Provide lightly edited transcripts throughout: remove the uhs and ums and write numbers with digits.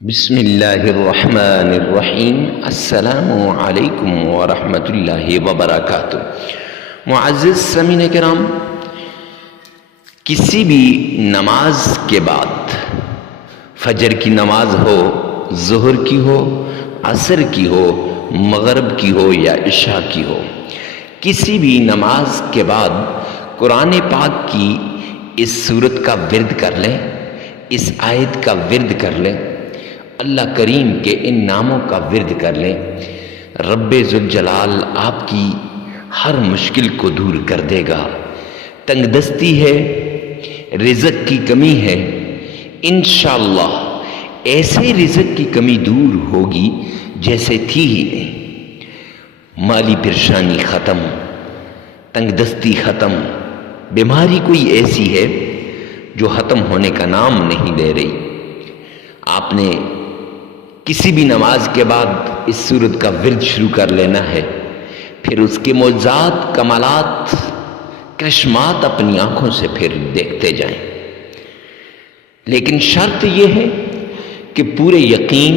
بسم اللہ الرحمن الرحیم۔ السلام علیکم ورحمۃ اللہ وبرکاتہ۔ معزز سامعین کرام، کسی بھی نماز کے بعد، فجر کی نماز ہو، ظہر کی ہو، عصر کی ہو، مغرب کی ہو یا عشاء کی ہو، کسی بھی نماز کے بعد قرآن پاک کی اس سورت کا ورد کر لیں، اس آیت کا ورد کر لیں، اللہ کریم کے ان ناموں کا ورد کر لیں، رب ذوالجلال آپ کی ہر مشکل کو دور کر دے گا۔ تنگ دستی ہے، رزق کی کمی ہے، انشاءاللہ ایسے رزق کی کمی دور ہوگی جیسے تھی ہی نہیں۔ مالی پریشانی ختم، تنگ دستی ختم، بیماری کوئی ایسی ہے جو ختم ہونے کا نام نہیں لے رہی۔ آپ نے کسی بھی نماز کے بعد اس سورت کا ورد شروع کر لینا ہے، پھر اس کے معجزات، کمالات، کرشمات اپنی آنکھوں سے پھر دیکھتے جائیں۔ لیکن شرط یہ ہے کہ پورے یقین،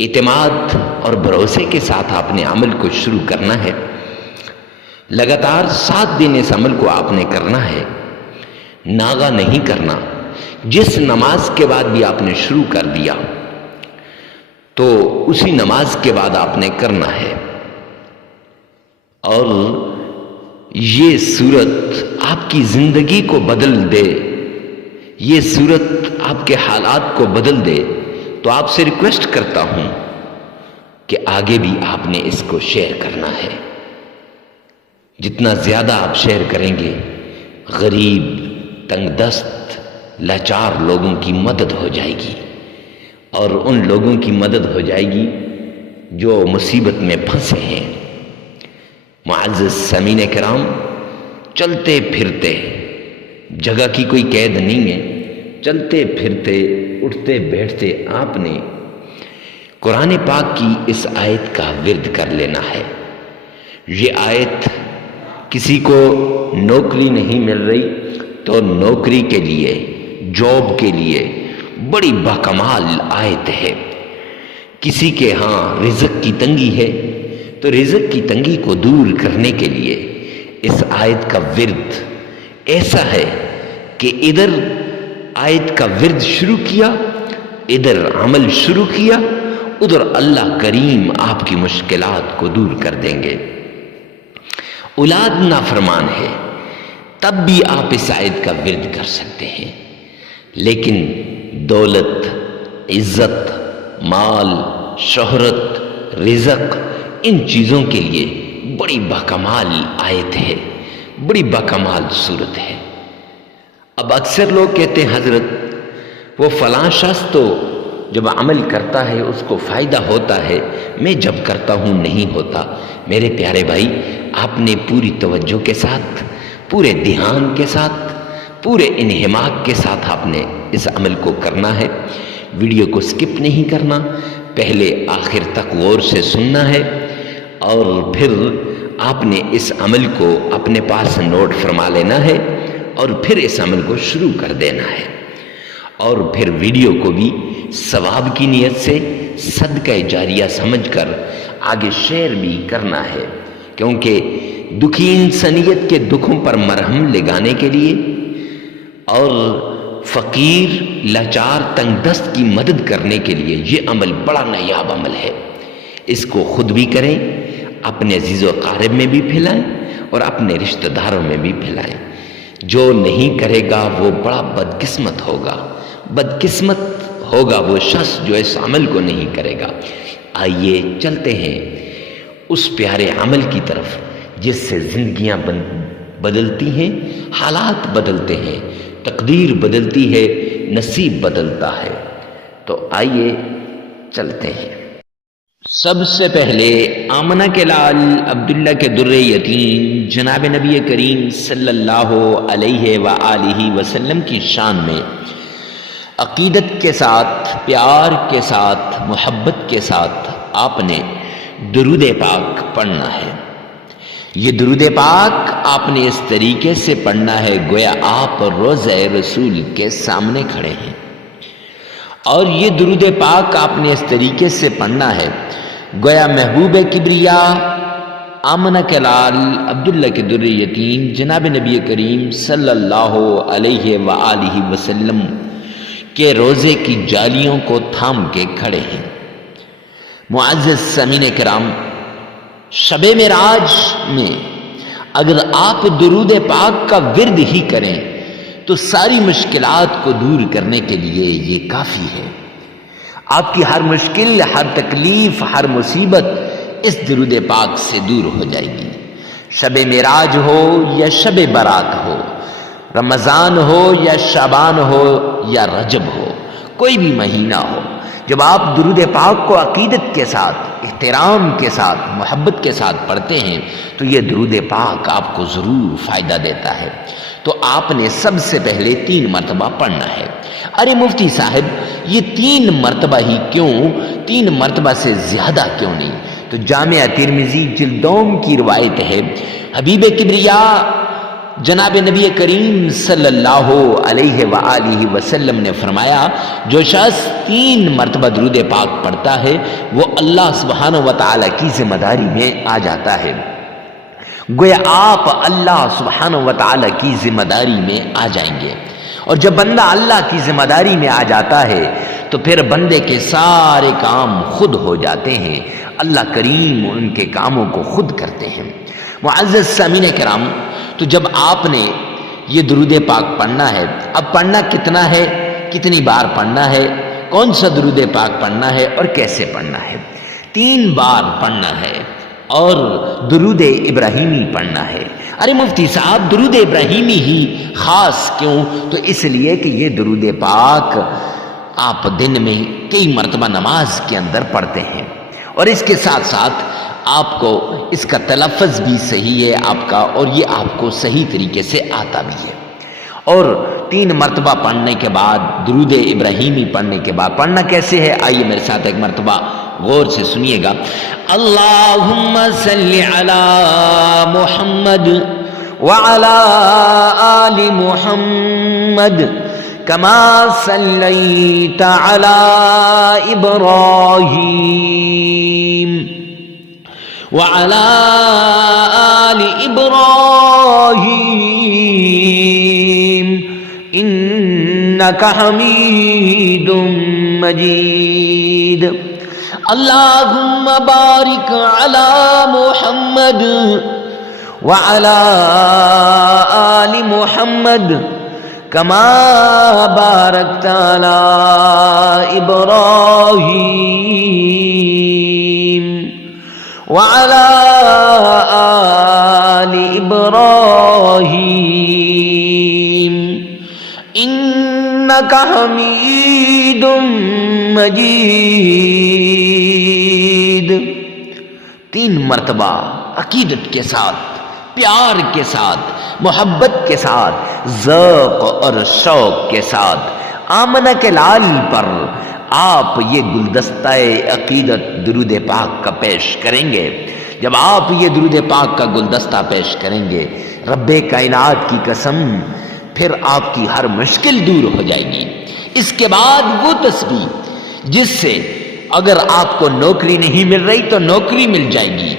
اعتماد اور بھروسے کے ساتھ آپ نے عمل کو شروع کرنا ہے۔ لگاتار 7 دن اس عمل کو آپ نے کرنا ہے، ناغہ نہیں کرنا۔ جس نماز کے بعد بھی آپ نے شروع کر دیا تو اسی نماز کے بعد آپ نے کرنا ہے، اور یہ سورت آپ کی زندگی کو بدل دے، یہ سورت آپ کے حالات کو بدل دے۔ تو آپ سے ریکویسٹ کرتا ہوں کہ آگے بھی آپ نے اس کو شیئر کرنا ہے۔ جتنا زیادہ آپ شیئر کریں گے، غریب، تنگ دست، لاچار لوگوں کی مدد ہو جائے گی، اور ان لوگوں کی مدد ہو جائے گی جو مصیبت میں پھنسے ہیں۔ معزز سامعین کرام، چلتے پھرتے، جگہ کی کوئی قید نہیں ہے، چلتے پھرتے، اٹھتے بیٹھتے آپ نے قرآن پاک کی اس آیت کا ورد کر لینا ہے۔ یہ آیت کسی کو نوکری نہیں مل رہی تو نوکری کے لیے، جاب کے لیے بڑی باکمال آیت ہے۔ کسی کے ہاں رزق کی تنگی ہے تو رزق کی تنگی کو دور کرنے کے لیے اس آیت کا ورد ایسا ہے کہ ادھر آیت کا ورد شروع کیا، ادھر عمل شروع کیا، ادھر اللہ کریم آپ کی مشکلات کو دور کر دیں گے۔ اولاد نافرمان ہے تب بھی آپ اس آیت کا ورد کر سکتے ہیں، لیکن دولت، عزت، مال، شہرت، رزق، ان چیزوں کے لیے بڑی باکمال آیت ہے، بڑی باکمال صورت ہے۔ اب اکثر لوگ کہتے ہیں حضرت وہ فلاں شخص تو جب عمل کرتا ہے اس کو فائدہ ہوتا ہے، میں جب کرتا ہوں نہیں ہوتا۔ میرے پیارے بھائی، آپ نے پوری توجہ کے ساتھ، پورے دھیان کے ساتھ، پورے انہماک کے ساتھ آپ نے اس عمل کو کرنا ہے۔ ویڈیو کو سکپ نہیں کرنا، پہلے آخر تک غور سے سننا ہے، اور پھر آپ نے اس عمل کو اپنے پاس نوٹ فرما لینا ہے، اور پھر اس عمل کو شروع کر دینا ہے، اور پھر ویڈیو کو بھی ثواب کی نیت سے صدقہ جاریہ سمجھ کر آگے شیئر بھی کرنا ہے، کیونکہ دکھی انسانیت کے دکھوں پر مرہم لگانے کے لیے اور فقیر، لاچار، تنگ دست کی مدد کرنے کے لیے یہ عمل بڑا نایاب عمل ہے۔ اس کو خود بھی کریں، اپنے عزیز و اقارب میں بھی پھیلائیں، اور اپنے رشتہ داروں میں بھی پھیلائیں۔ جو نہیں کرے گا وہ بڑا بدقسمت ہوگا، بدقسمت ہوگا وہ شخص جو اس عمل کو نہیں کرے گا۔ آئیے چلتے ہیں اس پیارے عمل کی طرف جس سے زندگیاں بدلتی ہیں، حالات بدلتے ہیں، تقدیر بدلتی ہے، نصیب بدلتا ہے۔ تو آئیے چلتے ہیں۔ سب سے پہلے آمنہ کے لال عبداللہ کے در یتیم جناب نبی کریم صلی اللہ علیہ وآلہ وسلم کی شان میں عقیدت کے ساتھ، پیار کے ساتھ، محبت کے ساتھ آپ نے درود پاک پڑھنا ہے۔ یہ درود پاک آپ نے اس طریقے سے پڑھنا ہے گویا آپ روضہ رسول کے سامنے کھڑے ہیں، اور یہ درود پاک آپ نے اس طریقے سے پڑھنا ہے گویا محبوب کبریا آمنہ کے لال عبداللہ کے در یتیم جناب نبی کریم صلی اللہ علیہ وآلہ وسلم کے روزے کی جالیوں کو تھام کے کھڑے ہیں۔ معزز سامعین کرام، شب معراج میں اگر آپ درود پاک کا ورد ہی کریں تو ساری مشکلات کو دور کرنے کے لیے یہ کافی ہے۔ آپ کی ہر مشکل، ہر تکلیف، ہر مصیبت اس درود پاک سے دور ہو جائے گی۔ شب معراج ہو یا شب برات ہو، رمضان ہو یا شعبان ہو یا رجب ہو، کوئی بھی مہینہ ہو، جب آپ درود پاک کو عقیدت کے ساتھ، احترام کے ساتھ، محبت کے ساتھ پڑھتے ہیں تو یہ درود پاک آپ کو ضرور فائدہ دیتا ہے۔ تو آپ نے سب سے پہلے 3 مرتبہ پڑھنا ہے۔ ارے مفتی صاحب، یہ 3 مرتبہ ہی کیوں؟ 3 مرتبہ سے زیادہ کیوں نہیں؟ تو جامعہ ترمذی جلد 2 کی روایت ہے، حبیب کبریا جناب نبی کریم صلی اللہ علیہ وآلہ وسلم نے فرمایا، جو شخص 3 مرتبہ درود پاک پڑھتا ہے وہ اللہ سبحانہ وتعالی کی ذمہ داری میں آ جاتا ہے۔ گویا آپ اللہ سبحانہ وتعالی کی ذمہ داری میں آ جائیں گے، اور جب بندہ اللہ کی ذمہ داری میں آ جاتا ہے تو پھر بندے کے سارے کام خود ہو جاتے ہیں، اللہ کریم ان کے کاموں کو خود کرتے ہیں۔ معزز سامعین کرام، تو جب آپ نے یہ درود پاک پڑھنا ہے، اب پڑھنا کتنا ہے، کتنی بار پڑھنا ہے، کون سا درود پاک پڑھنا ہے اور کیسے پڑھنا ہے؟ 3 بار پڑھنا ہے اور درود ابراہیمی پڑھنا ہے۔ ارے مفتی صاحب، درود ابراہیمی ہی خاص کیوں؟ تو اس لیے کہ یہ درود پاک آپ دن میں کئی مرتبہ نماز کے اندر پڑھتے ہیں، اور اس کے ساتھ ساتھ آپ کو اس کا تلفظ بھی صحیح ہے آپ کا، اور یہ آپ کو صحیح طریقے سے آتا بھی ہے۔ اور 3 مرتبہ پڑھنے کے بعد درود ابراہیمی پڑھنے کے بعد پڑھنا کیسے ہے؟ آئیے میرے ساتھ ایک مرتبہ غور سے سنیے گا۔ اللہم صلی علی محمد وعلی آل محمد کما صلیت علی ابراہیم وعلی آل ابراہیم انک حمید مجید۔ اللہم بارک علی محمد وعلی آل محمد کما بارکت علی ابراہیم وعلی آل ابراہیم انک حمید مجید۔ 3 مرتبہ عقیدت کے ساتھ، پیار کے ساتھ، محبت کے ساتھ، ذوق اور شوق کے ساتھ آمنہ کے لال پر آپ یہ گلدستہ عقیدت درود پاک کا پیش کریں گے۔ جب آپ یہ درود پاک کا گلدستہ پیش کریں گے، رب کائنات کی قسم، پھر آپ کی ہر مشکل دور ہو جائے گی۔ اس کے بعد وہ تسبیح جس سے اگر آپ کو نوکری نہیں مل رہی تو نوکری مل جائے گی،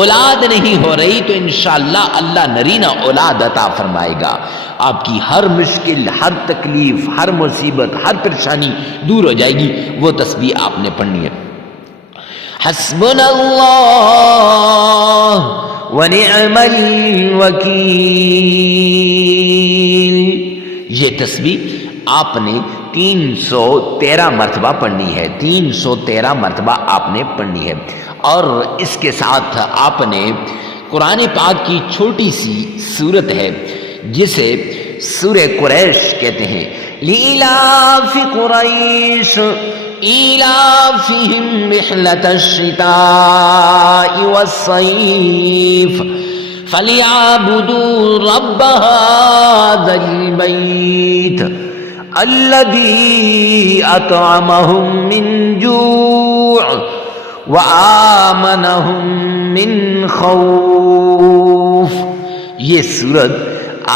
اولاد نہیں ہو رہی تو انشاءاللہ اللہ نرینہ اولاد عطا فرمائے گا، آپ کی ہر مشکل، ہر تکلیف، ہر مصیبت، ہر پریشانی دور ہو جائے گی۔ وہ تسبیح آپ نے پڑھنی ہے۔ حسبنا اللہ ونعم الوکیل، یہ تسبیح آپ نے 313 مرتبہ پڑھنی ہے، 313 مرتبہ آپ نے پڑھنی ہے۔ اور اس کے ساتھ آپ نے قرآن پاک کی چھوٹی سی سورت ہے جسے سورہ قریش کہتے ہیں، لِإِلَافِ قُرَيْشٍ إِيلَافِهِمْ رِحْلَةَ الشِّتَاءِ وَالصَّيْفِ فَلْيَعْبُدُوا رَبَّ هَذَا الْبَيْتِ الَّذِي أَطْعَمَهُم مِّن جُوعٍ وَآمَنَهُم مِّن خَوْفٍ۔ یہ سورت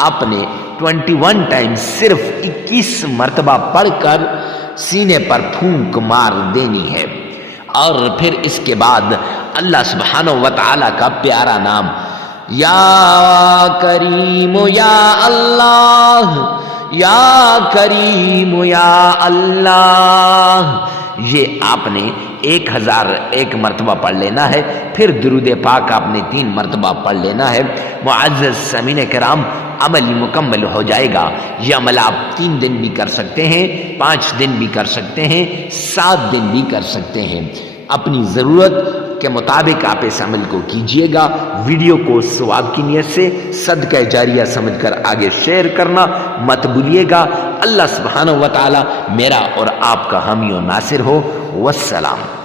آپ نے 21 ٹائم صرف 21 مرتبہ پڑھ کر سینے پر پھونک مار دینی ہے، اور پھر اس کے بعد اللہ سبحانہ و تعالی کا پیارا نام یا کریم یا اللہ، یا کریم یا اللہ، یہ آپ نے 1001 مرتبہ پڑھ لینا ہے۔ پھر درود پاک آپ نے 3 مرتبہ پڑھ لینا ہے۔ معزز سامعین کرام، عمل مکمل ہو جائے گا۔ یہ عمل آپ 3 دن بھی کر سکتے ہیں، 5 دن بھی کر سکتے ہیں، 7 دن بھی کر سکتے ہیں۔ اپنی ضرورت کے مطابق آپ اس عمل کو کیجئے گا۔ ویڈیو کو ثواب کی نیت سے صدقہ جاریہ سمجھ کر آگے شیئر کرنا مت بھولیے گا۔ اللہ سبحانہ و تعالی میرا اور آپ کا حامی و ناصر ہو۔ والسلام۔